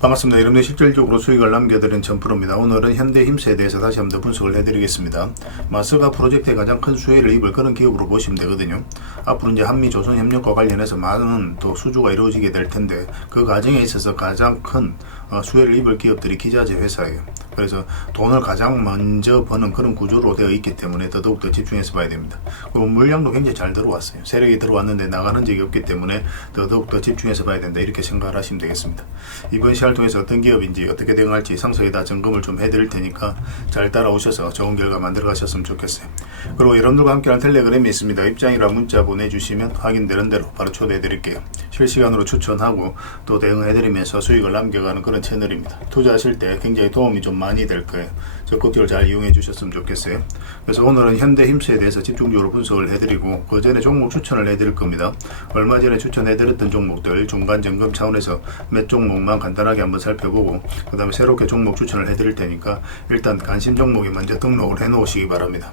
반갑습니다. 여러분들 실질적으로 수익을 남겨드린 전프로입니다. 오늘은 현대힘스에 대해서 다시 한번 더 분석을 해드리겠습니다. 마스가 프로젝트에 가장 큰 수혜를 입을 그런 기업으로 보시면 되거든요. 앞으로 이제 한미조선협력과 관련해서 많은 또 수주가 이루어지게 될 텐데 그 과정에 있어서 가장 큰 수혜를 입을 기업들이 기자재 회사예요. 그래서 돈을 가장 먼저 버는 그런 구조로 되어 있기 때문에 더더욱 집중해서 봐야 됩니다. 그리고 물량도 굉장히 잘 들어왔어요. 세력이 들어왔는데 나가는 적이 없기 때문에 더더욱 집중해서 봐야 된다, 이렇게 생각을 하시면 되겠습니다. 이번 시간을 통해서 어떤 기업인지 어떻게 대응할지 상세히 다 점검을 좀 해드릴 테니까 잘 따라오셔서 좋은 결과 만들어 가셨으면 좋겠어요. 그리고 여러분들과 함께하는 텔레그램이 있습니다. 입장이라 문자 보내주시면 확인되는 대로 바로 초대해 드릴게요. 실시간으로 추천하고 또 대응해드리면서 수익을 남겨가는 그런 채널입니다. 투자하실 때 굉장히 도움이 좀 많이 될 거예요. 적극적으로 잘 이용해 주셨으면 좋겠어요. 그래서 오늘은 현대힘스에 대해서 집중적으로 분석을 해드리고 그 전에 종목 추천을 해드릴 겁니다. 얼마 전에 추천해드렸던 종목들 중간 점검 차원에서 몇 종목만 간단하게 한번 살펴보고 그 다음에 새롭게 종목 추천을 해드릴 테니까 일단 관심 종목에 먼저 등록을 해 놓으시기 바랍니다.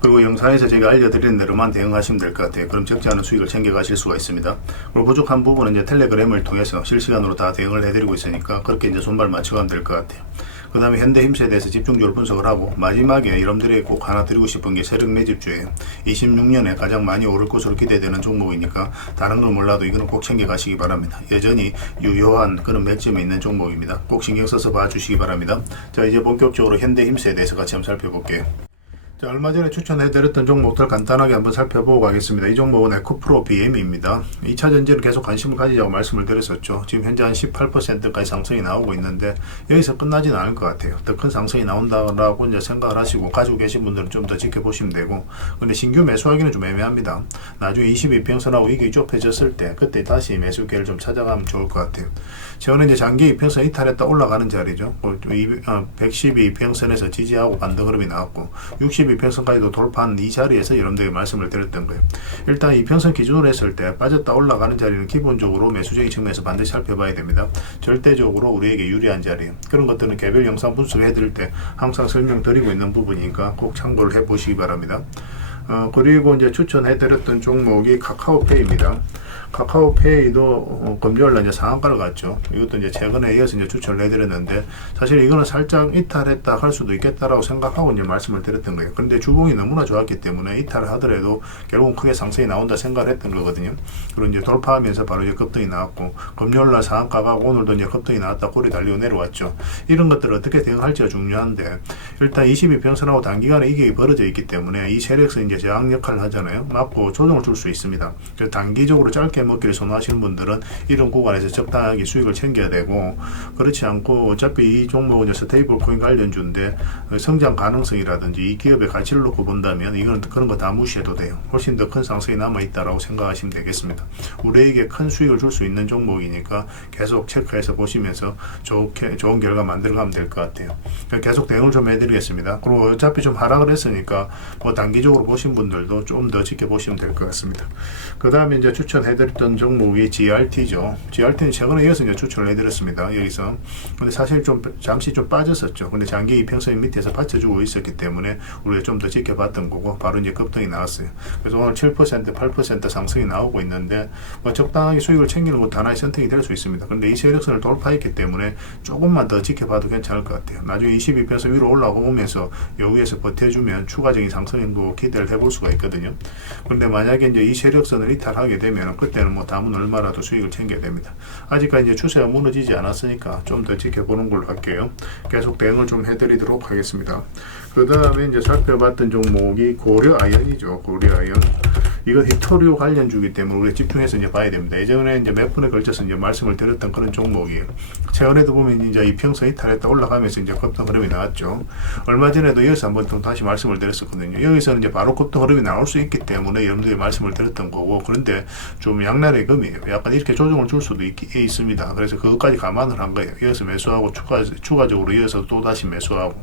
그리고 영상에서 제가 알려드리는 대로만 대응하시면 될 것 같아요. 그럼 적지 않은 수익을 챙겨가실 수가 있습니다. 그리고 부족한 부분은 이제 텔레그램을 통해서 실시간으로 다 대응을 해드리고 있으니까 그렇게 이제 손발 맞춰가면 될 것 같아요. 그 다음에 현대힘스에 대해서 집중적으로 분석을 하고 마지막에 여러분들에게 꼭 하나 드리고 싶은 게 세력 매집주예요. 26년에 가장 많이 오를 것으로 기대되는 종목이니까 다른 걸 몰라도 이거는 꼭 챙겨가시기 바랍니다. 여전히 유효한 그런 맥점에 있는 종목입니다. 꼭 신경 써서 봐주시기 바랍니다. 자, 이제 본격적으로 현대힘스에 대해서 같이 한번 살펴볼게요. 자, 얼마 전에 추천해드렸던 종목들 간단하게 한번 살펴보고 가겠습니다. 이 종목은 에코프로 BM입니다. 2차전지는 계속 관심을 가지자고 말씀을 드렸었죠. 지금 현재 한 18%까지 상승이 나오고 있는데 여기서 끝나지는 않을 것 같아요. 더 큰 상승이 나온다고 이제 생각을 하시고 가지고 계신 분들은 좀 더 지켜보시면 되고, 근데 신규 매수하기는 좀 애매합니다. 나중에 22평선하고 이게 좁혀졌을 때 그때 다시 매수 기회를 좀 찾아가면 좋을 것 같아요. 저는 이제 장기 이평선 이탈했다 올라가는 자리죠. 112평선에서 지지하고 반등 흐름이 나왔고 62평선까지도 돌파한 이 자리에서 여러분들에게 말씀을 드렸던 거예요. 일단 이평선 기준으로 했을 때 빠졌다 올라가는 자리는 기본적으로 매수적인 측면에서 반드시 살펴봐야 됩니다. 절대적으로 우리에게 유리한 자리예요. 그런 것들은 개별 영상 분석해 드릴 때 항상 설명드리고 있는 부분이니까 꼭 참고를 해 보시기 바랍니다. 그리고 이제 추천해 드렸던 종목이 카카오페이입니다. 카카오페이도 금요일날 이제 상한가를 갔죠. 이것도 이제 최근에 이어서 이제 추천을 해드렸는데 사실 이거는 살짝 이탈했다 할 수도 있겠다라고 생각하고 이제 말씀을 드렸던 거예요. 근데 주봉이 너무나 좋았기 때문에 이탈을 하더라도 결국은 크게 상승이 나온다 생각을 했던 거거든요. 그리고 이제 돌파하면서 바로 이제 급등이 나왔고 금요일날 상한가가 오늘도 이제 급등이 나왔다 꼬리 달리고 내려왔죠. 이런 것들을 어떻게 대응할지가 중요한데 일단 22평선하고 단기간에 이게 벌어져 있기 때문에 이 세력선 이제 저항 역할을 하잖아요. 맞고 조정을 줄 수 있습니다. 그래서 단기적으로 짧게 먹기를 선호하시는 분들은 이런 구간에서 적당하게 수익을 챙겨야 되고, 그렇지 않고 어차피 이 종목은 스테이블 코인 관련주인데 성장 가능성이라든지 이 기업의 가치를 놓고 본다면 이건 그런 거 다 무시해도 돼요. 훨씬 더 큰 상승이 남아있다라고 생각하시면 되겠습니다. 우리에게 큰 수익을 줄 수 있는 종목이니까 계속 체크해서 보시면서 좋은 결과 만들어가면 될 것 같아요. 계속 대응을 좀 해드리겠습니다. 그리고 어차피 좀 하락을 했으니까 뭐 단기적으로 보신 분들도 좀 더 지켜보시면 될 것 같습니다. 그 다음에 이제 추천해드렸던 종목이 GRT죠. GRT는 최근에 이어서 이제 추천을 해드렸습니다. 여기서. 근데 사실 좀 잠시 좀 빠졌었죠. 근데 장기 이평선 밑에서 받쳐주고 있었기 때문에 우리가 좀 더 지켜봤던 거고 바로 이제 급등이 나왔어요. 그래서 오늘 7%, 8% 상승이 나오고 있는데 뭐 적당하게 수익을 챙기는 것도 하나의 선택이 될 수 있습니다. 근데 이 세력선을 돌파했기 때문에 조금만 더 지켜봐도 괜찮을 것 같아요. 나중에 22평선 위로 올라오면서 여기에서 버텨주면 추가적인 상승도 기대를 해볼 수가 있거든요. 그런데 만약에 이제 이 세력선을 이탈하게 되면 그때는 뭐 담은 얼마라도 수익을 챙겨야 됩니다. 아직까지 이제 추세가 무너지지 않았으니까 좀 더 지켜보는 걸로 할게요. 계속 대응을 좀 해드리도록 하겠습니다. 그 다음에 이제 살펴봤던 종목이 고려아연이죠. 고려아연. 이건 히토리오 관련주기 때문에 우리가 집중해서 이제 봐야 됩니다. 예전에 이제 몇 번에 걸쳐서 이제 말씀을 드렸던 그런 종목이에요. 최근에도 보면 이제 이평선 이탈했다 올라가면서 이제 급등 흐름이 나왔죠. 얼마 전에도 여기서 한번 또 다시 말씀을 드렸었거든요. 여기서는 이제 바로 급등 흐름이 나올 수 있기 때문에 여러분들이 말씀을 드렸던 거고, 그런데 좀 양날의 검이에요. 약간 이렇게 조정을 줄 수도 있습니다. 그래서 그것까지 감안을 한 거예요. 여기서 매수하고 추가적으로 이어서 또 다시 매수하고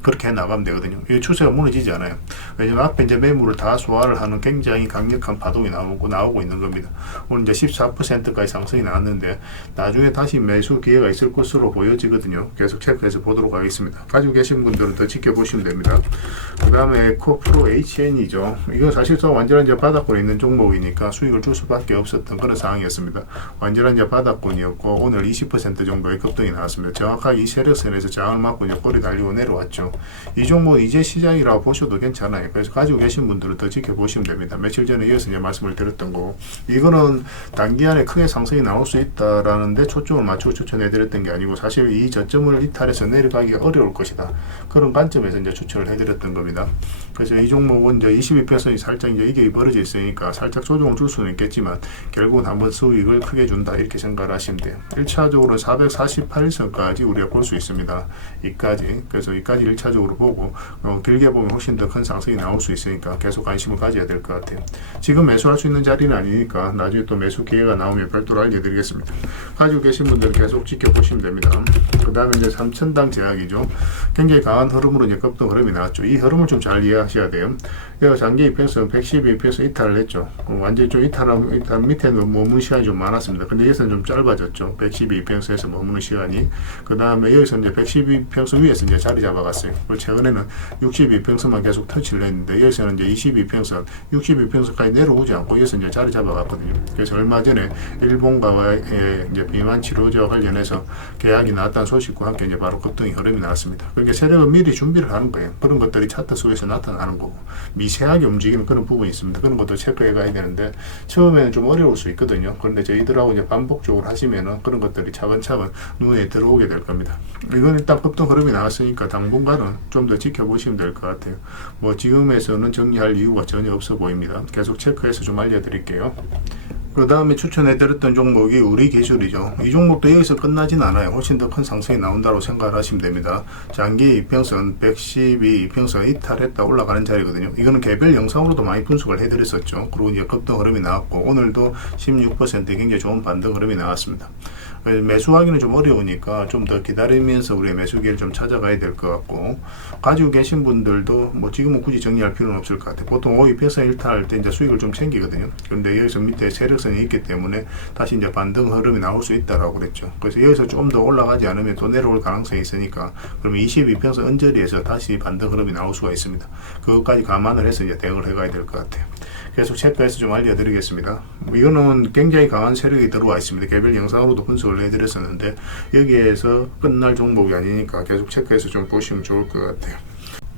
그렇게 해 나가면 되거든요. 이 추세가 무너지지 않아요. 왜냐면 앞에 이제 매물을 다 소화를 하는 굉장히 강력한 파동이 나오고 있는 겁니다. 오늘 이제 14%까지 상승이 나왔는데 나중에 다시 매수 기회가 있을 것으로 보여지거든요. 계속 체크해서 보도록 하겠습니다. 가지고 계신 분들은 더 지켜보시면 됩니다. 그 다음에 에코프로 HN이죠. 이건 사실상 완전한 이제 바닥권에 있는 종목이니까 수익을 줄 수밖에 없었던 그런 상황이었습니다. 완전한 이제 바닥권이었고 오늘 20% 정도의 급등이 나왔습니다. 정확하게 이 세력선에서 저항을 맞고 이제 꼬리 달리고 내려왔죠. 이 종목은 이제 시작이라고 보셔도 괜찮아요. 그래서 가지고 계신 분들은 더 지켜보시면 됩니다. 며칠 전에 이어서 이제 말씀을 드렸던 거고, 이거는 단기간에 크게 상승이 나올 수 있다라는데 초점을 맞추고 추천해드렸던 게 아니고 사실 이 저점을 이탈해서 내려가기가 어려울 것이다, 그런 관점에서 이제 추천을 해드렸던 겁니다. 그래서 이 종목은 이제 22%이 살짝 이제 이게 벌어져 있으니까 살짝 조정을 줄 수는 있겠지만 결국은 한번 수익을 크게 준다, 이렇게 생각을 하시면 돼요. 1차적으로 448선까지 우리가 볼 수 있습니다. 이까지. 그래서 이까지 1차적으로 보고 길게 보면 훨씬 더 큰 상승이 나올 수 있으니까 계속 관심을 가져야 될 것 같아요. 지금 매수할 수 있는 자리는 아니니까 나중에 또 매수 기회가 나오면 별도로 알려드리겠습니다. 가지고 계신 분들은 계속 지켜보시면 됩니다. 그 다음에 이제 3천당 제약이죠. 굉장히 강한 흐름으로 이제 급등 흐름이 나왔죠. 이 흐름을 좀 잘 이해하셔야 돼요. 여기가 장기 이평선 112평선 이탈을 했죠. 완전히 좀 이탈 밑에는 머무는 시간이 좀 많았습니다. 근데 여기서는 좀 짧아졌죠. 112평선에서 머무는 시간이. 그 다음에 여기서 이제 112평선 위에서 이제 자리 잡아갔어요. 그리고 최근에는 62평선만 계속 터치를 했는데 여기서는 이제 22평선, 62평선까지 내려오지 않고 여기서 이제 자리 잡아갔거든요. 그래서 얼마 전에 일본과의 이제 비만 치료제와 관련해서 계약이 나왔다는 소식과 함께 이제 바로 급등의 흐름이 나왔습니다. 그러니까 세력은 미리 준비를 하는 거예요. 그런 것들이 차트 속에서 나타나는 거고 미세하게 움직이는 그런 부분이 있습니다. 그런 것도 체크해 가야 되는데 처음에는 좀 어려울 수 있거든요. 그런데 저희들하고 이제 반복적으로 하시면은 그런 것들이 차근차근 눈에 들어오게 될 겁니다. 이건 일단 급등 흐름이 나왔으니까 당분간은 좀 더 지켜보시면 될 것 같아요. 뭐 지금에서는 정리할 이유가 전혀 없어 보입니다. 계속 체크해서 좀 알려드릴게요. 그 다음에 추천해드렸던 종목이 우리기술이죠. 이 종목도 여기서 끝나진 않아요. 훨씬 더 큰 상승이 나온다고 생각을 하시면 됩니다. 장기 이평선 112 이평선 이탈했다 올라가는 자리거든요. 이거는 개별 영상으로도 많이 분석을 해드렸었죠. 그리고 이제 급등 흐름이 나왔고 오늘도 16% 굉장히 좋은 반등 흐름이 나왔습니다. 매수하기는 좀 어려우니까 좀 더 기다리면서 우리의 매수기를 좀 찾아가야 될 것 같고, 가지고 계신 분들도 뭐 지금은 굳이 정리할 필요는 없을 것 같아요. 보통 5이평선 일탈할 때 이제 수익을 좀 챙기거든요. 그런데 여기서 밑에 세력선이 있기 때문에 다시 이제 반등 흐름이 나올 수 있다라고 그랬죠. 그래서 여기서 좀 더 올라가지 않으면 또 내려올 가능성이 있으니까 그러면 22평선 언저리에서 다시 반등 흐름이 나올 수가 있습니다. 그것까지 감안을 해서 이제 대응을 해가야 될 것 같아요. 계속 체크해서 좀 알려드리겠습니다. 이거는 굉장히 강한 세력이 들어와 있습니다. 개별 영상으로도 분석을 해드렸었는데 여기에서 끝날 종목이 아니니까 계속 체크해서 좀 보시면 좋을 것 같아요.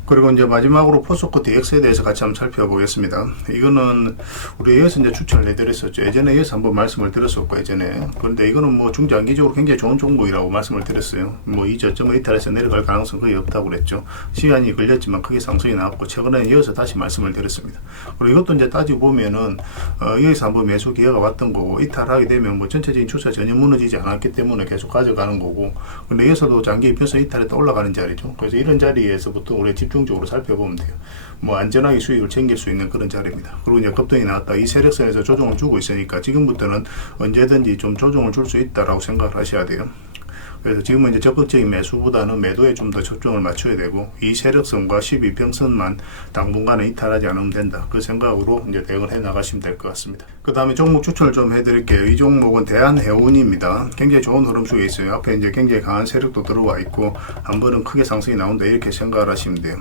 그리고 이제 마지막으로 포스코 DX에 대해서 같이 한번 살펴보겠습니다. 이거는 우리 여기서 이제 추천을 해드렸었죠. 예전에 여기서 한번 말씀을 드렸었고 예전에. 그런데 이거는 뭐 중장기적으로 굉장히 좋은 종목이라고 말씀을 드렸어요. 뭐 이 저점을 이탈해서 내려갈 가능성 거의 없다고 그랬죠. 시간이 걸렸지만 크게 상승이 나왔고 최근에는 여기서 다시 말씀을 드렸습니다. 그리고 이것도 이제 따지고 보면은 여기서 한번 매수 기회가 왔던 거고 이탈하게 되면 뭐 전체적인 추세 전혀 무너지지 않았기 때문에 계속 가져가는 거고, 근데 여기서도 장기 이평선 이탈했다 올라가는 자리죠. 그래서 이런 자리에서부터 우리 집중적으로 살펴보면 돼요. 뭐 안전하게 수익을 챙길 수 있는 그런 자리입니다. 그리고 이제 급등이 나왔다. 이 세력선에서 조정을 주고 있으니까 지금부터는 언제든지 좀 조정을 줄 수 있다라고 생각을 하셔야 돼요. 그래서 지금은 이제 적극적인 매수보다는 매도에 좀 더 초점을 맞춰야 되고 이 세력선과 12평선만 당분간은 이탈하지 않으면 된다. 그 생각으로 이제 대응을 해 나가시면 될 것 같습니다. 그 다음에 종목 추천을 좀 해드릴게요. 이 종목은 대한해운입니다. 굉장히 좋은 흐름 속에 있어요. 앞에 이제 굉장히 강한 세력도 들어와 있고 한 번은 크게 상승이 나온다 이렇게 생각을 하시면 돼요.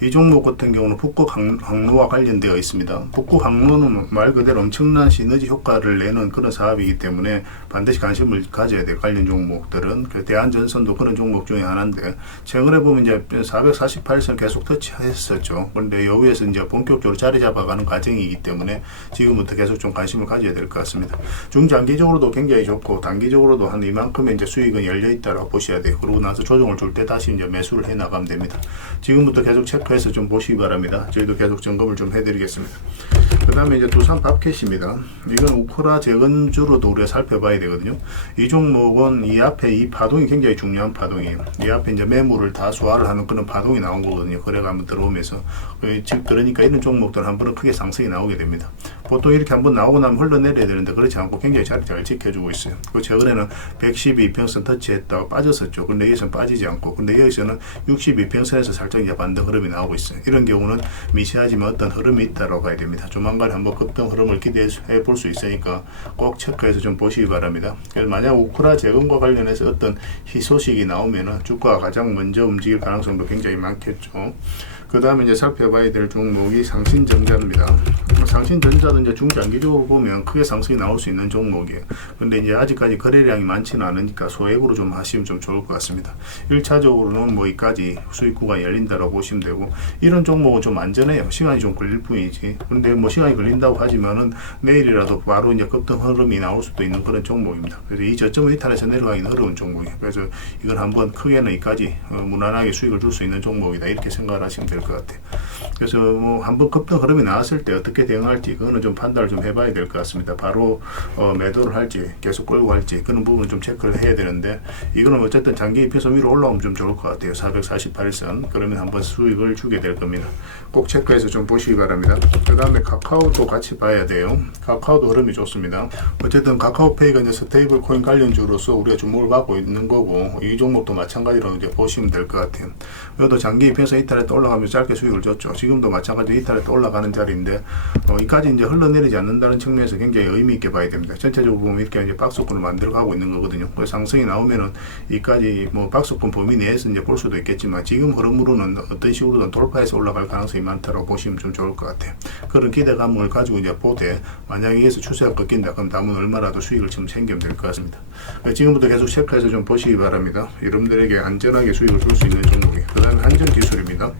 이 종목 같은 경우는 북극 항로와 관련되어 있습니다. 북극 항로는 말 그대로 엄청난 시너지 효과를 내는 그런 사업이기 때문에 반드시 관심을 가져야 돼요. 관련 종목들은. 대한전선도 그런 종목 중에 하나인데 최근에 보면 이제 448선 계속 터치했었죠. 그런데 여기에서 이제 본격적으로 자리 잡아가는 과정이기 때문에 지금부터 계속 좀 관심을 가져야 될 것 같습니다. 중장기적으로도 굉장히 좋고 단기적으로도 한 이만큼의 이제 수익은 열려 있다라고 보셔야 돼요. 그러고 나서 조정을 줄 때 다시 이제 매수를 해 나가면 됩니다. 지금부터 계속 체크해서 좀 보시기 바랍니다. 저희도 계속 점검을 좀 해드리겠습니다. 그 다음에 이제 두산 밥캣입니다. 이건 우크라 재건주로도 우리가 살펴봐야 되거든요. 이 종목은 이 앞에 이 파동이 굉장히 중요한 파동이에요. 이 앞에 이제 매물을 다 소화를 하는 그런 파동이 나온 거거든요. 거래가 한번 들어오면서. 즉 그러니까 이런 종목들 한 번은 크게 상승이 나오게 됩니다. 보통 이렇게 한번 나오고 나면 흘러내려야 되는데 그렇지 않고 굉장히 자리 잘 지켜주고 있어요. 그 최근에는 112평선 터치했다가 빠졌었죠. 근데 여기서는 빠지지 않고, 근데 여기서는 62평선에서 살짝 이제 반등 흐름이 나오고 있어요. 이런 경우는 미세하지만 어떤 흐름이 있다고 봐야 됩니다. 조만간에 한번 급등 흐름을 기대해 볼 수 있으니까 꼭 체크해서 좀 보시기 바랍니다. 그래서 만약 우크라 재건과 관련해서 어떤 희소식이 나오면은 주가가 가장 먼저 움직일 가능성도 굉장히 많겠죠. 그 다음에 이제 살펴봐야 될 종목이 상신전자입니다. 상신전자도 이제 중장기적으로 보면 크게 상승이 나올 수 있는 종목이에요. 근데 이제 아직까지 거래량이 많지는 않으니까 소액으로 좀 하시면 좀 좋을 것 같습니다. 1차적으로는 뭐 이까지 수익 구간이 열린다고 보시면 되고, 이런 종목은 좀 안전해요. 시간이 좀 걸릴 뿐이지. 근데 뭐 시간이 걸린다고 하지만은 내일이라도 바로 이제 급등 흐름이 나올 수도 있는 그런 종목입니다. 그래서 이 저점을 이탈해서 내려가기는 어려운 종목이에요. 그래서 이건 한번 크게는 이까지 무난하게 수익을 줄 수 있는 종목이다, 이렇게 생각을 하시면 될 것 같아요. 그래서 뭐 한번 급등 흐름이 나왔을 때 어떻게 대응할지 그거는 좀 판단을 좀 해봐야 될 것 같습니다. 바로 매도를 할지 계속 끌고 갈지 그런 부분 좀 체크를 해야 되는데, 이거는 어쨌든 장기 입혀서 위로 올라오면 좀 좋을 것 같아요. 448선 그러면 한번 수익을 주게 될 겁니다. 꼭 체크해서 좀 보시기 바랍니다. 그 다음에 카카오도 같이 봐야 돼요. 카카오도 흐름이 좋습니다. 어쨌든 카카오페이가 이제 스테이블 코인 관련주로서 우리가 주목을 받고 있는 거고, 이 종목도 마찬가지로 이제 보시면 될 것 같아요. 그래도 장기 입혀서 이탈했다 올라가면서 짧게 수익을 줬죠. 지금도 마찬가지로 이탈했다 올라가는 자리인데 이까지 이제 흘러내리지 않는다는 측면에서 굉장히 의미 있게 봐야 됩니다. 전체적으로 보면 이렇게 이제 박스권을 만들어 가고 있는 거거든요. 그래서 상승이 나오면은 이까지 뭐 박스권 범위 내에서 이제 볼 수도 있겠지만, 지금 흐름으로는 어떤 식으로든 돌파해서 올라갈 가능성이 많다고 보시면 좀 좋을 것 같아요. 그런 기대감을 가지고 이제 보되, 만약에 여기서 추세가 꺾인다 그럼 남은 얼마라도 수익을 좀 챙기면 될 것 같습니다. 지금부터 계속 체크해서 좀 보시기 바랍니다. 여러분들에게 안전하게 수익을 줄 수 있는 종목이. 그 다음에 한전기술입니다.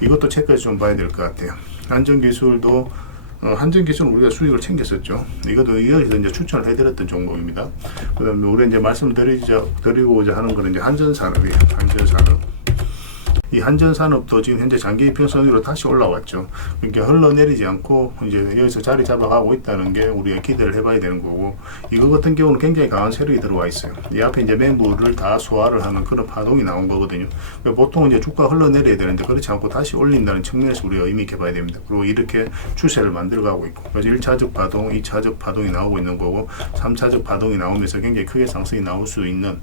이것도 체크해서 좀 봐야 될 것 같아요. 한전기술도 한전기술은 우리가 수익을 챙겼었죠. 이것도 이어서 이제 추천을 해드렸던 종목입니다. 그 다음에 우리 이제 말씀드리고자 하는 거는 이제 한전산업이에요. 한전산업. 이 한전산업도 지금 현재 장기 이평선 위로 다시 올라왔죠. 그러니까 흘러내리지 않고 이제 여기서 자리 잡아가고 있다는 게 우리가 기대를 해봐야 되는 거고, 이거 같은 경우는 굉장히 강한 세력이 들어와 있어요. 이 앞에 이제 매물을 다 소화를 하는 그런 파동이 나온 거거든요. 그러니까 보통 이제 주가 흘러내려야 되는데 그렇지 않고 다시 올린다는 측면에서 우리가 의미 있게 봐야 됩니다. 그리고 이렇게 추세를 만들어가고 있고, 그래서 1차적 파동, 2차적 파동이 나오고 있는 거고, 3차적 파동이 나오면서 굉장히 크게 상승이 나올 수 있는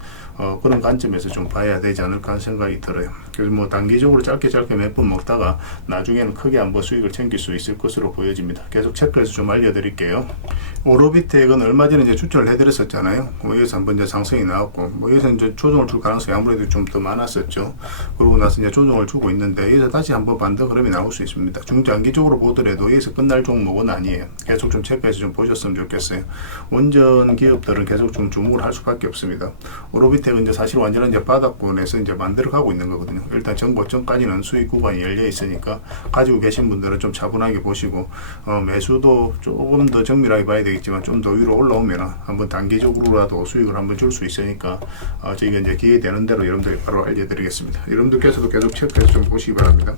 그런 관점에서 좀 봐야 되지 않을까 하는 생각이 들어요. 그래서 뭐 단기적으로 짧게 몇 번 먹다가 나중에는 크게 한번 수익을 챙길 수 있을 것으로 보여집니다. 계속 체크해서 좀 알려드릴게요. 오로비텍은 얼마 전에 이제 추천을 해드렸었잖아요. 여기서 한번 이제 상승이 나왔고, 뭐 여기서 이제 조정을 줄 가능성이 아무래도 좀 더 많았었죠. 그러고 나서 이제 조정을 주고 있는데, 여기서 다시 한번 반등 흐름이 나올 수 있습니다. 중장기적으로 보더라도 여기서 끝날 종목은 아니에요. 계속 좀 체크해서 좀 보셨으면 좋겠어요. 원전 기업들은 계속 좀 주목을 할 수밖에 없습니다. 오로비텍은 이제 사실 완전한 이제 바닥권에서 이제 만들어 가고 있는 거거든요. 일단 전고점까지는 수익 구간이 열려 있으니까 가지고 계신 분들은 좀 차분하게 보시고, 매수도 조금 더 정밀하게 봐야 되겠지만 좀 더 위로 올라오면 한번 단기적으로라도 수익을 한번 줄 수 있으니까 저희가 이제 기회되는 대로 여러분들이 바로 알려드리겠습니다. 여러분들께서도 계속 체크해서 좀 보시기 바랍니다.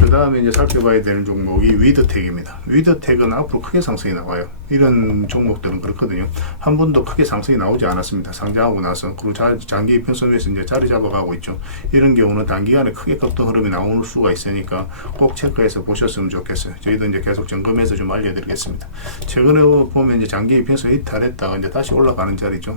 그 다음에 이제 살펴봐야 되는 종목이 위드텍입니다. 위드텍은 앞으로 크게 상승이 나와요. 이런 종목들은 그렇거든요. 한 번도 크게 상승이 나오지 않았습니다. 상장하고 나서. 그리고 장기 이평선 위에서 이제 자리 잡아가고 있죠. 이런 경우는 단기간에 크게 급등 흐름이 나올 수가 있으니까 꼭 체크해서 보셨으면 좋겠어요. 저희도 이제 계속 점검해서 좀 알려드리겠습니다. 최근에 보면 이제 장기 이평선 이탈했다가 이제 다시 올라가는 자리죠.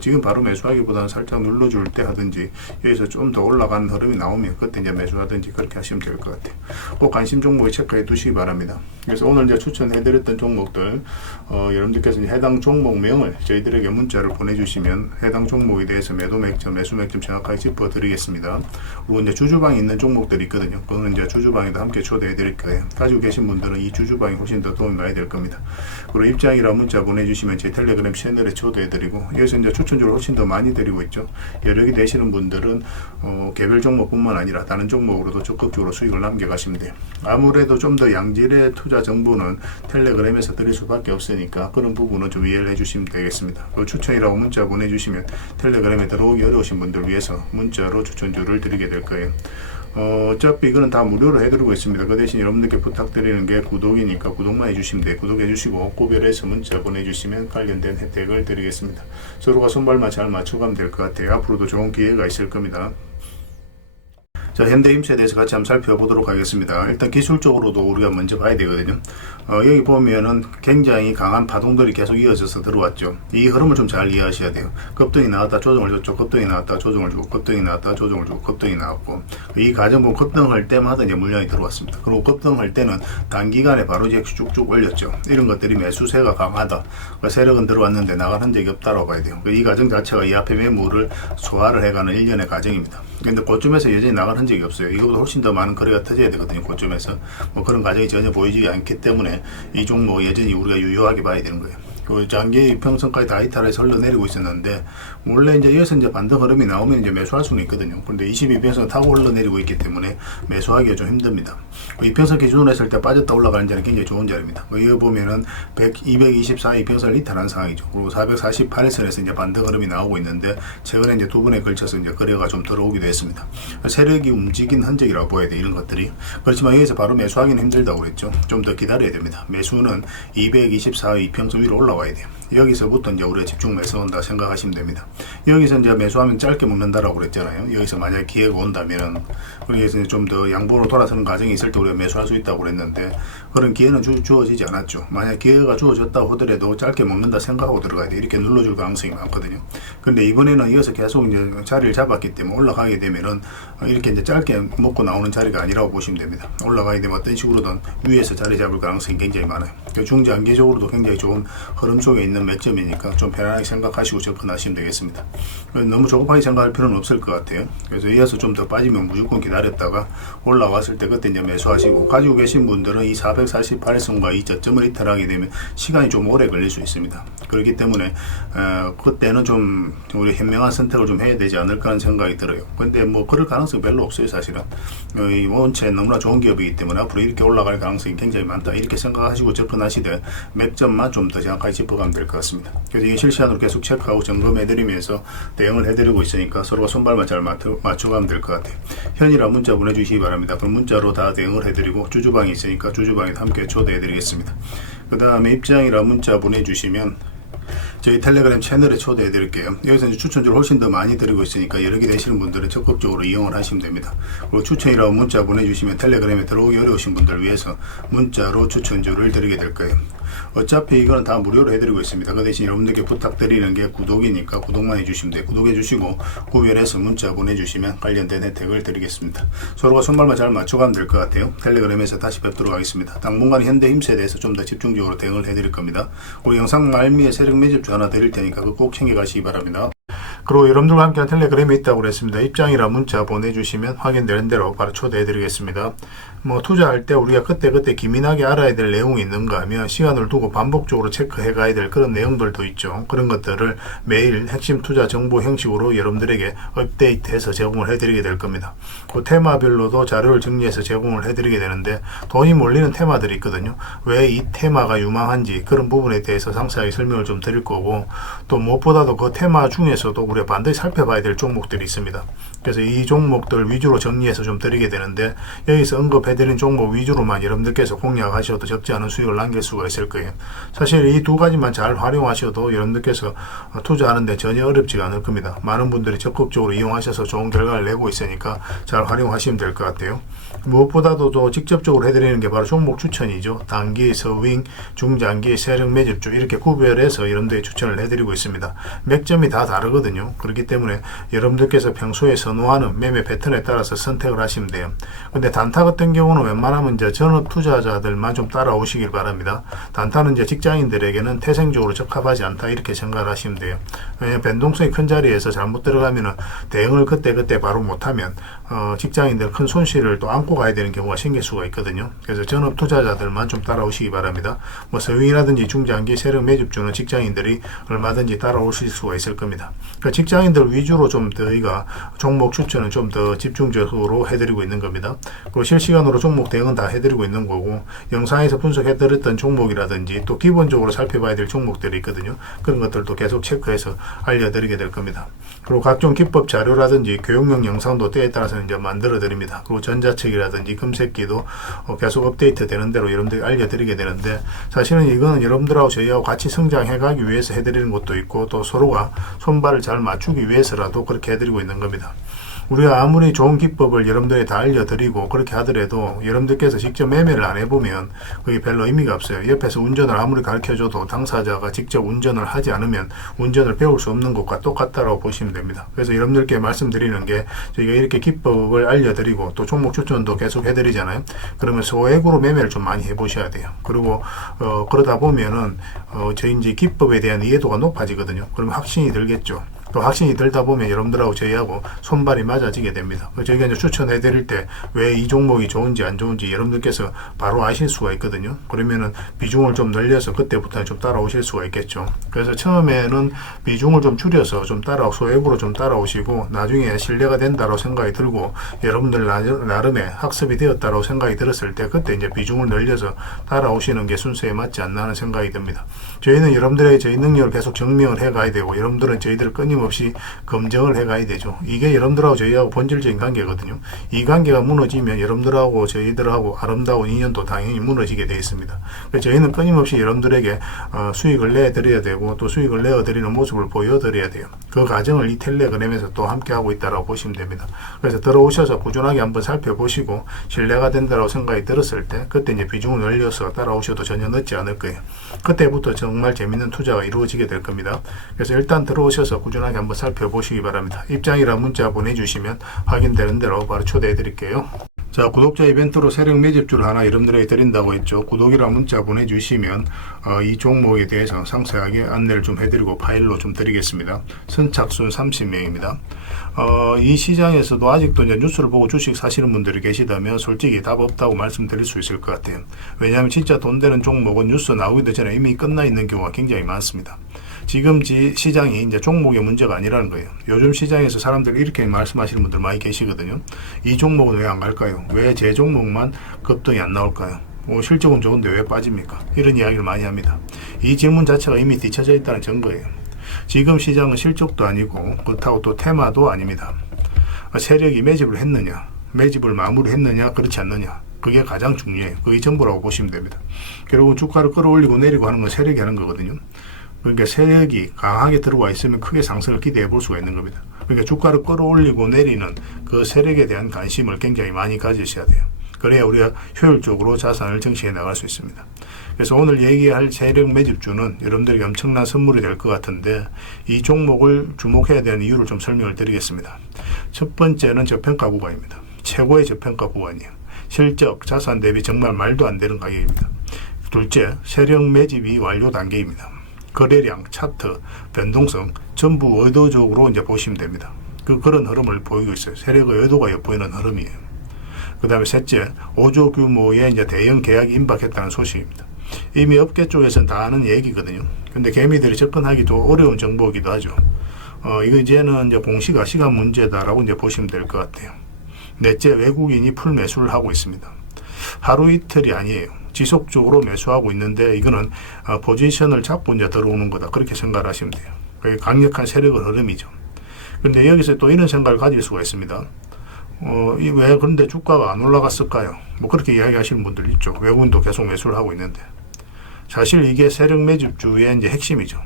지금 바로 매수하기보다는 살짝 눌러줄 때 하든지, 여기서 좀 더 올라가는 흐름이 나오면 그때 이제 매수하든지 그렇게 하시면 될 것 같아요. 꼭 관심 종목에 체크해 두시기 바랍니다. 그래서 오늘 이제 추천해드렸던 종목들, 여러분들께서 이제 해당 종목명을 저희들에게 문자를 보내주시면 해당 종목에 대해서 매도 맥점, 매수 맥점 정확하게 짚어드리겠습니다. 그리고 이제 주주방에 있는 종목들이 있거든요. 그거는 이제 주주방에도 함께 초대해드릴 거예요. 가지고 계신 분들은 이 주주방이 훨씬 더 도움이 많이 될 겁니다. 그리고 입장이라 문자 보내주시면 제 텔레그램 채널에 초대해드리고, 여기서 이제 추천주를 훨씬 더 많이 드리고 있죠. 여력이 되시는 분들은 개별 종목뿐만 아니라 다른 종목으로도 적극적으로 수익을 남겨가시면 돼요. 아무래도 좀 더 양질의 투자 정보는 텔레그램에서 드릴 수밖에 없으니까 그런 부분은 좀 이해를 해주시면 되겠습니다. 추천이라고 문자 보내주시면 텔레그램에 들어오기 어려우신 분들 위해서 문자로 추천주를 드리게 될 거예요. 어차피 이거는 다 무료로 해드리고 있습니다. 그 대신 여러분들께 부탁드리는 게 구독이니까 구독만 해주시면 돼요. 구독해주시고 구별해서 문자 보내주시면 관련된 혜택을 드리겠습니다. 서로가 손발만 잘 맞춰가면 될 것 같아요. 앞으로도 좋은 기회가 있을 겁니다. 자, 현대임수에 대해서 같이 한번 살펴보도록 하겠습니다. 일단 기술적으로도 우리가 먼저 봐야 되거든요. 여기 보면은 굉장히 강한 파동들이 계속 이어져서 들어왔죠. 이 흐름을 좀 잘 이해하셔야 돼요. 급등이 나왔다 조정을 줬죠. 급등이 나왔다 조정을 주고, 급등이 나왔다 조정을 주고, 급등이 나왔고, 이 과정 보면 급등할 때마다 이제 물량이 들어왔습니다. 그리고 급등할 때는 단기간에 바로 이제 쭉쭉 올렸죠. 이런 것들이 매수세가 강하다, 세력은 들어왔는데 나갈 흔적이 없다라고 봐야 돼요. 이 과정 자체가 이 앞에 매물을 소화를 해가는 일련의 과정입니다. 근데 고점에서 여전히 나갈 흔적이 없어요. 이거보다 훨씬 더 많은 거래가 터져야 되거든요. 고점에서 그런 과정이 전혀 보이지 않기 때문에 이 종목 여전히 우리가 유효하게 봐야 되는 거예요. 그 장기 이평선까지 다 이탈해서 흘러내리고 있었는데, 원래 이제 여기서 이제 반등 흐름이 나오면 이제 매수할 수는 있거든요. 그런데 22평선 타고 흘러내리고 있기 때문에 매수하기가 좀 힘듭니다. 이평선 기준으로 했을 때 빠졌다 올라가는 자리는 굉장히 좋은 자리입니다. 이거 보면은 224 이평선을 이탈한 상황이죠. 그리고 448선에서 이제 반등 흐름이 나오고 있는데, 최근에 이제 두 번에 걸쳐서 이제 거래가 좀 들어오기도 했습니다. 세력이 움직인 흔적이라고 보여야 돼, 이런 것들이. 그렇지만 여기서 바로 매수하기는 힘들다고 그랬죠. 좀 더 기다려야 됩니다. 매수는 224 이평선 위로 올라와야 돼요. 여기서부터 이제 우리가 집중 매수한다 생각하시면 됩니다. 여기서 이제 매수하면 짧게 먹는다라고 그랬잖아요. 여기서 만약에 기회가 온다면은, 여기서 좀 더 양보로 돌아서는 과정이 있을 때 우리가 매수할 수 있다고 그랬는데, 그런 기회는 주어지지 않았죠. 만약 기회가 주어졌다고 하더라도 짧게 먹는다 생각하고 들어가야 돼. 이렇게 눌러줄 가능성이 많거든요. 근데 이번에는 이어서 계속 이제 자리를 잡았기 때문에 올라가게 되면은 이렇게 이제 짧게 먹고 나오는 자리가 아니라고 보시면 됩니다. 올라가게 되면 어떤 식으로든 위에서 자리 잡을 가능성이 굉장히 많아요. 중장기적으로도 굉장히 좋은 흐름 속에 있는 매점이니까 좀 편안하게 생각하시고 접근하시면 되겠습니다. 너무 조급하게 생각할 필요는 없을 것 같아요. 그래서 이어서 좀 더 빠지면 무조건 기다렸다가 올라왔을 때 그때 이제 매수하시고, 가지고 계신 분들은 이 448선과 이 저점을 이탈하게 되면 시간이 좀 오래 걸릴 수 있습니다. 그렇기 때문에 그때는 좀 우리 현명한 선택을 좀 해야 되지 않을까 하는 생각이 들어요. 근데 뭐 그럴 가능성이 별로 없어요. 사실은 이 원체 너무나 좋은 기업이기 때문에 앞으로 이렇게 올라갈 가능성이 굉장히 많다, 이렇게 생각하시고 접근하시되 맥점만 좀 더 정확하게 짚어가면 될 것 같습니다. 그래서 이게 실시간으로 계속 체크하고 점검해드리면서 대응을 해드리고 있으니까 서로가 손발만 잘 맞춰가면 될 것 같아요. 현이라 문자 보내주시기 바랍니다. 그럼 문자로 다 대응을 해드리고, 주주방이 있으니까 주주방에 함께 초대해드리겠습니다. 그 다음에 입장이라 문자 보내주시면 저희 텔레그램 채널에 초대해 드릴게요. 여기서 이제 추천주를 훨씬 더 많이 드리고 있으니까 여러 개 되시는 분들은 적극적으로 이용을 하시면 됩니다. 그리고 추천이라고 문자 보내주시면 텔레그램에 들어오기 어려우신 분들을 위해서 문자로 추천주를 드리게 될 거예요. 어차피 이거는 다 무료로 해드리고 있습니다. 그 대신 여러분들께 부탁드리는 게 구독이니까 구독만 해주시면 돼요. 구독해 주시고 구별해서 문자 보내주시면 관련된 혜택을 드리겠습니다. 서로가 손발만 잘 맞춰가면 될 것 같아요. 텔레그램에서 다시 뵙도록 하겠습니다. 당분간 현대힘세에 대해서 좀 더 집중적으로 대응을 해드릴 겁니다. 우리 영상 말미에 세력 매집주 하나 드릴 테니까 그거 꼭 챙겨가시기 바랍니다. 그리고 여러분들과 함께한 텔레그램이 있다고 그랬습니다. 입장이라 문자 보내주시면 확인되는 대로 바로 초대해드리겠습니다. 뭐 투자할 때 우리가 그때그때 기민하게 알아야 될 내용이 있는가 하면 시간을 두고 반복적으로 체크해 가야 될 그런 내용들도 있죠. 그런 것들을 매일 핵심 투자 정보 형식으로 여러분들에게 업데이트해서 제공을 해드리게 될 겁니다. 그 테마별로도 자료를 정리해서 제공을 해드리게 되는데, 돈이 몰리는 테마들이 있거든요. 왜 이 테마가 유망한지 그런 부분에 대해서 상세하게 설명을 좀 드릴 거고, 또 무엇보다도 그 테마 중에서도 우리가 반드시 살펴봐야 될 종목들이 있습니다. 그래서 이 종목들 위주로 정리해서 좀 드리게 되는데, 여기서 언급해드린 종목 위주로만 여러분들께서 공략하셔도 적지 않은 수익을 남길 수가 있을 거예요. 사실 이 두 가지만 잘 활용하셔도 여러분들께서 투자하는데 전혀 어렵지가 않을 겁니다. 많은 분들이 적극적으로 이용하셔서 좋은 결과를 내고 있으니까 잘 활용하시면 될 것 같아요. 무엇보다도 또 직접적으로 해드리는 게 바로 종목 추천이죠. 단기, 서윙, 중장기, 세력 매집주 이렇게 구별해서 여러분들이 추천을 해드리고 있습니다. 맥점이 다 다르거든요. 그렇기 때문에 여러분들께서 평소에 선호하는 매매 패턴에 따라서 선택을 하시면 돼요. 근데 단타 같은 경우는 웬만하면 이제 전업 투자자들만 좀 따라오시길 바랍니다. 단타는 이제 직장인들에게는 태생적으로 적합하지 않다, 이렇게 생각을 하시면 돼요. 왜냐하면 변동성이 큰 자리에서 잘못 들어가면은 대응을 그때 바로 못하면 직장인들 큰 손실을 또 안고 가야 되는 경우가 생길 수가 있거든요. 그래서 전업 투자자들만 좀 따라오시기 바랍니다. 뭐 서윙이라든지 중장기 세력 매집주는 직장인들이 얼마든지 따라오실 수가 있을 겁니다. 그러니까 직장인들 위주로 좀 저희가 종목 추천은 좀 더 집중적으로 해드리고 있는 겁니다. 그리고 실시간으로 종목 대응은 다 해드리고 있는 거고, 영상에서 분석해드렸던 종목이라든지 또 기본적으로 살펴봐야 될 종목들이 있거든요. 그런 것들도 계속 체크해서 알려드리게 될 겁니다. 그리고 각종 기법 자료라든지 교육용 영상도 때에 따라서 이제 만들어 드립니다. 그리고 전자책이라든지 금색기도 계속 업데이트 되는 대로 여러분들이 알려드리게 되는데, 사실은 이거는 여러분들하고 저희하고 같이 성장해 가기 위해서 해드리는 것도 있고, 또 서로가 손발을 잘 맞추기 위해서라도 그렇게 해드리고 있는 겁니다. 우리가 아무리 좋은 기법을 여러분들이 다 알려드리고 그렇게 하더라도 여러분들께서 직접 매매를 안 해보면 그게 별로 의미가 없어요. 옆에서 운전을 아무리 가르쳐줘도 당사자가 직접 운전을 하지 않으면 운전을 배울 수 없는 것과 똑같다고 보시면 됩니다. 그래서 여러분들께 말씀드리는 게 저희가 이렇게 기법을 알려드리고 또 종목 추천도 계속 해드리잖아요. 그러면 소액으로 매매를 좀 많이 해보셔야 돼요. 그리고 그러다 보면은 저희 이제 기법에 대한 이해도가 높아지거든요. 그러면 확신이 들겠죠. 또 확신이 들다 보면 여러분들하고 저희하고 손발이 맞아지게 됩니다. 저희가 이제 추천해 드릴 때 왜 이 종목이 좋은지 안 좋은지 여러분들께서 바로 아실 수가 있거든요. 그러면은 비중을 좀 늘려서 그때부터 좀 따라오실 수가 있겠죠. 그래서 처음에는 비중을 좀 줄여서 좀 소액으로 좀 따라오시고 나중에 신뢰가 된다고 생각이 들고 여러분들 나름의 학습이 되었다고 생각이 들었을 때 그때 이제 비중을 늘려서 따라오시는 게 순서에 맞지 않나 하는 생각이 듭니다. 저희는 여러분들의 저희 능력을 계속 증명을 해 가야 되고 여러분들은 저희들을 끊임없이 검증을 해 가야 되죠. 이게 여러분들하고 저희하고 본질적인 관계거든요. 이 관계가 무너지면 여러분들하고 저희들하고 아름다운 인연도 당연히 무너지게 되어 있습니다. 그래서 저희는 끊임없이 여러분들에게 수익을 내드려야 되고 또 수익을 내어드리는 모습을 보여드려야 돼요. 그 과정을 이 텔레그램에서 또 함께 하고 있다고 보시면 됩니다. 그래서 들어오셔서 꾸준하게 한번 살펴보시고 신뢰가 된다고 생각이 들었을 때 그때 이제 비중을 늘려서 따라오셔도 전혀 늦지 않을 거예요. 그때부터 정말 재밌는 투자가 이루어지게 될 겁니다. 그래서 일단 들어오셔서 꾸준하게 한번 살펴보시기 바랍니다. 입장이라 문자 보내주시면 확인되는 대로 바로 초대해 드릴게요. 자, 구독자 이벤트로 세력 매집주를 하나 여러분들에게 드린다고 했죠. 구독이라 문자 보내주시면 이 종목에 대해서 상세하게 안내를 좀 해드리고 파일로 좀 드리겠습니다. 선착순 30명입니다. 이 시장에서도 아직도 이제 뉴스를 보고 주식 사시는 분들이 계시다면 솔직히 답 없다고 말씀드릴 수 있을 것 같아요. 왜냐하면 진짜 돈 되는 종목은 뉴스 나오기도 전에 이미 끝나 있는 경우가 굉장히 많습니다. 지금 시장이 이제 종목의 문제가 아니라는 거예요. 요즘 시장에서 사람들이 이렇게 말씀하시는 분들 많이 계시거든요. 이 종목은 왜 안 갈까요? 왜 제 종목만 급등이 안 나올까요? 실적은 좋은데 왜 빠집니까? 이런 이야기를 많이 합니다. 이 질문 자체가 이미 뒤쳐져 있다는 증거예요. 지금 시장은 실적도 아니고 그렇다고 또 테마도 아닙니다. 세력이 매집을 했느냐, 매집을 마무리했느냐, 그렇지 않느냐. 그게 가장 중요해요. 그게 전부라고 보시면 됩니다. 결국은 주가를 끌어올리고 내리고 하는 건 세력이 하는 거거든요. 그러니까 세력이 강하게 들어와 있으면 크게 상승을 기대해 볼 수가 있는 겁니다. 그러니까 주가를 끌어올리고 내리는 그 세력에 대한 관심을 굉장히 많이 가지셔야 돼요. 그래야 우리가 효율적으로 자산을 정치해 나갈 수 있습니다. 그래서 오늘 얘기할 세력 매집주는 여러분들에게 엄청난 선물이 될 것 같은데 이 종목을 주목해야 되는 이유를 좀 설명을 드리겠습니다. 첫 번째는 저평가 구간입니다. 최고의 저평가 구간이에요. 실적, 자산 대비 정말 말도 안 되는 가격입니다. 둘째, 세력 매집이 완료 단계입니다. 거래량, 차트, 변동성 전부 의도적으로 이제 보시면 됩니다. 그런 흐름을 보이고 있어요. 세력의 의도가 엿보이는 흐름이에요. 그 다음에 셋째, 5조 규모의 이제 대형 계약이 임박했다는 소식입니다. 이미 업계 쪽에서는 다 아는 얘기거든요. 근데 개미들이 접근하기도 어려운 정보이기도 하죠. 이거 이제는 이제 공시가 시간 문제다라고 이제 보시면 될 것 같아요. 넷째, 외국인이 풀 매수를 하고 있습니다. 하루 이틀이 아니에요. 지속적으로 매수하고 있는데 이거는 포지션을 잡고 이제 들어오는 거다. 그렇게 생각을 하시면 돼요. 그게 강력한 세력의 흐름이죠. 그런데 여기서 또 이런 생각을 가질 수가 있습니다. 왜 그런데 주가가 안 올라갔을까요? 뭐 그렇게 이야기하시는 분들 있죠. 외국인도 계속 매수를 하고 있는데. 사실 이게 세력 매집주의 이제 핵심이죠.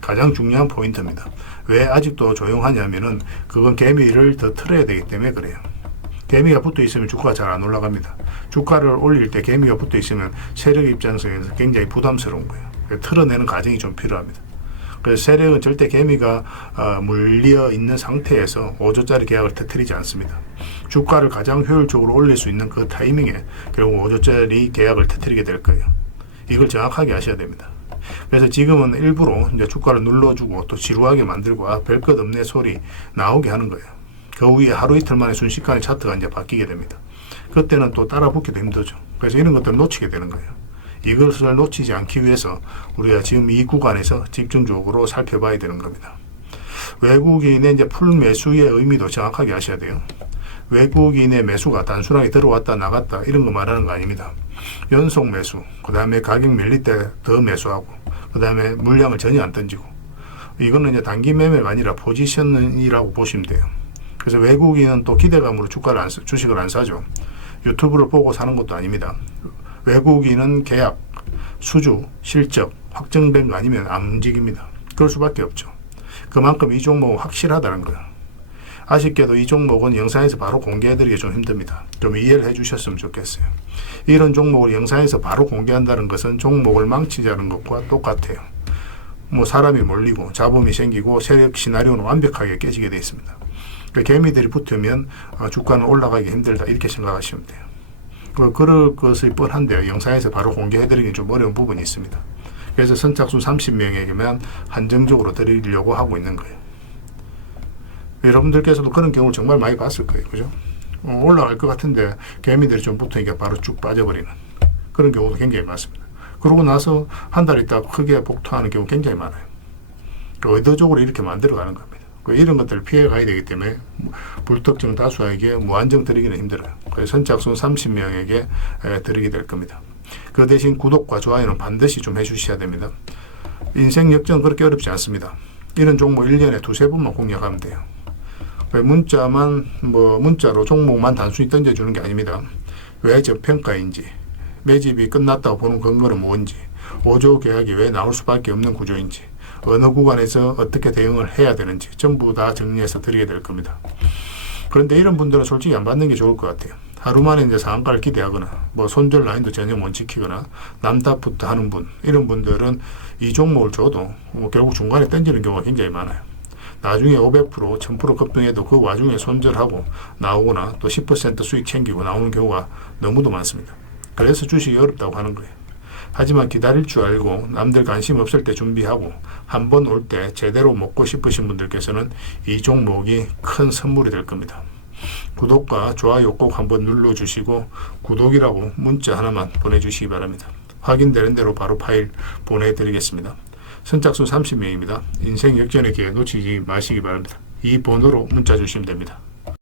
가장 중요한 포인트입니다. 왜 아직도 조용하냐면은 그건 개미를 더 틀어야 되기 때문에 그래요. 개미가 붙어 있으면 주가가 잘 안 올라갑니다. 주가를 올릴 때 개미가 붙어 있으면 세력 입장에서 굉장히 부담스러운 거예요. 틀어내는 과정이 좀 필요합니다. 그래서 세력은 절대 개미가 물려 있는 상태에서 5조짜리 계약을 터뜨리지 않습니다. 주가를 가장 효율적으로 올릴 수 있는 그 타이밍에 결국 5조짜리 계약을 터뜨리게 될 거예요. 이걸 정확하게 아셔야 됩니다. 그래서 지금은 일부러 이제 주가를 눌러주고 또 지루하게 만들고 별 것 없네 소리 나오게 하는 거예요. 그 후에 하루 이틀 만에 순식간에 차트가 이제 바뀌게 됩니다. 그때는 또 따라 붙기도 힘들죠. 그래서 이런 것들을 놓치게 되는 거예요. 이것을 놓치지 않기 위해서 우리가 지금 이 구간에서 집중적으로 살펴봐야 되는 겁니다. 외국인의 이제 풀 매수의 의미도 정확하게 아셔야 돼요. 외국인의 매수가 단순하게 들어왔다 나갔다 이런 거 말하는 거 아닙니다. 연속 매수, 그 다음에 가격 밀릴 때 더 매수하고, 그 다음에 물량을 전혀 안 던지고, 이거는 이제 단기 매매가 아니라 포지션이라고 보시면 돼요. 그래서 외국인은 또 기대감으로 주식을 안 사죠. 유튜브를 보고 사는 것도 아닙니다. 외국인은 계약, 수주, 실적 확정된 거 아니면 안 움직입니다. 그럴 수밖에 없죠. 그만큼 이 종목은 확실하다는 거예요. 아쉽게도 이 종목은 영상에서 바로 공개해드리기 좀 힘듭니다. 좀 이해를 해주셨으면 좋겠어요. 이런 종목을 영상에서 바로 공개한다는 것은 종목을 망치자는 것과 똑같아요. 뭐 사람이 몰리고 잡음이 생기고 세력 시나리오는 완벽하게 깨지게 되어 있습니다. 그러니까 개미들이 붙으면 주가는 올라가기 힘들다 이렇게 생각하시면 돼요. 그럴 것이 뻔한데요. 영상에서 바로 공개해드리기 좀 어려운 부분이 있습니다. 그래서 선착순 30명에게만 한정적으로 드리려고 하고 있는 거예요. 여러분들께서도 그런 경우를 정말 많이 봤을 거예요. 그죠? 올라갈 것 같은데 개미들이 좀 붙으니까 바로 쭉 빠져버리는 그런 경우도 굉장히 많습니다. 그러고 나서 한 달 있다 크게 복토하는 경우 굉장히 많아요. 의도적으로 이렇게 만들어가는 겁니다. 이런 것들을 피해 가야 되기 때문에 불특정 다수에게 무한정 드리기는 힘들어요. 그래서 선착순 30명에게 드리게 될 겁니다. 그 대신 구독과 좋아요는 반드시 좀 해주셔야 됩니다. 인생 역전 그렇게 어렵지 않습니다. 이런 종목 1년에 두세 번만 공략하면 돼요. 문자로 종목만 단순히 던져주는 게 아닙니다. 왜 저평가인지, 매집이 끝났다고 보는 근거는 뭔지, 5조 계약이 왜 나올 수밖에 없는 구조인지, 어느 구간에서 어떻게 대응을 해야 되는지 전부 다 정리해서 드리게 될 겁니다. 그런데 이런 분들은 솔직히 안 받는 게 좋을 것 같아요. 하루 만에 이제 상한가를 기대하거나 손절 라인도 전혀 못 지키거나 남답부터 하는 분, 이런 분들은 이 종목을 줘도 결국 중간에 던지는 경우가 굉장히 많아요. 나중에 500%, 1000% 급등해도 그 와중에 손절하고 나오거나 또 10% 수익 챙기고 나오는 경우가 너무도 많습니다. 그래서 주식이 어렵다고 하는 거예요. 하지만 기다릴 줄 알고 남들 관심 없을 때 준비하고 한 번 올 때 제대로 먹고 싶으신 분들께서는 이 종목이 큰 선물이 될 겁니다. 구독과 좋아요 꼭 한번 눌러주시고 구독이라고 문자 하나만 보내주시기 바랍니다. 확인되는 대로 바로 파일 보내드리겠습니다. 선착순 30명입니다. 인생 역전의 기회 놓치지 마시기 바랍니다. 이 번호로 문자 주시면 됩니다.